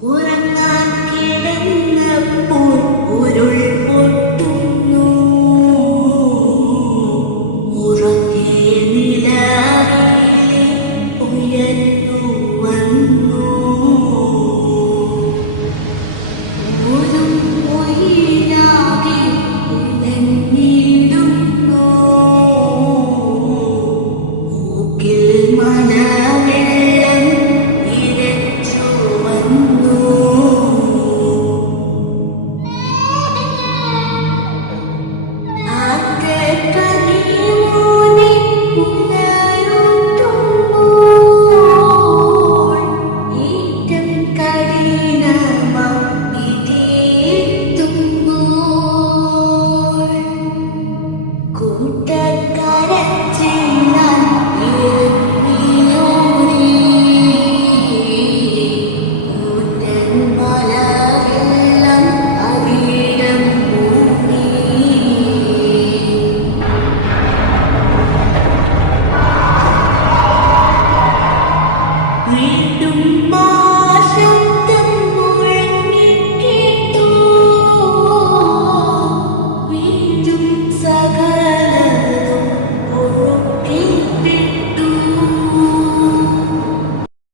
Buenas Hutan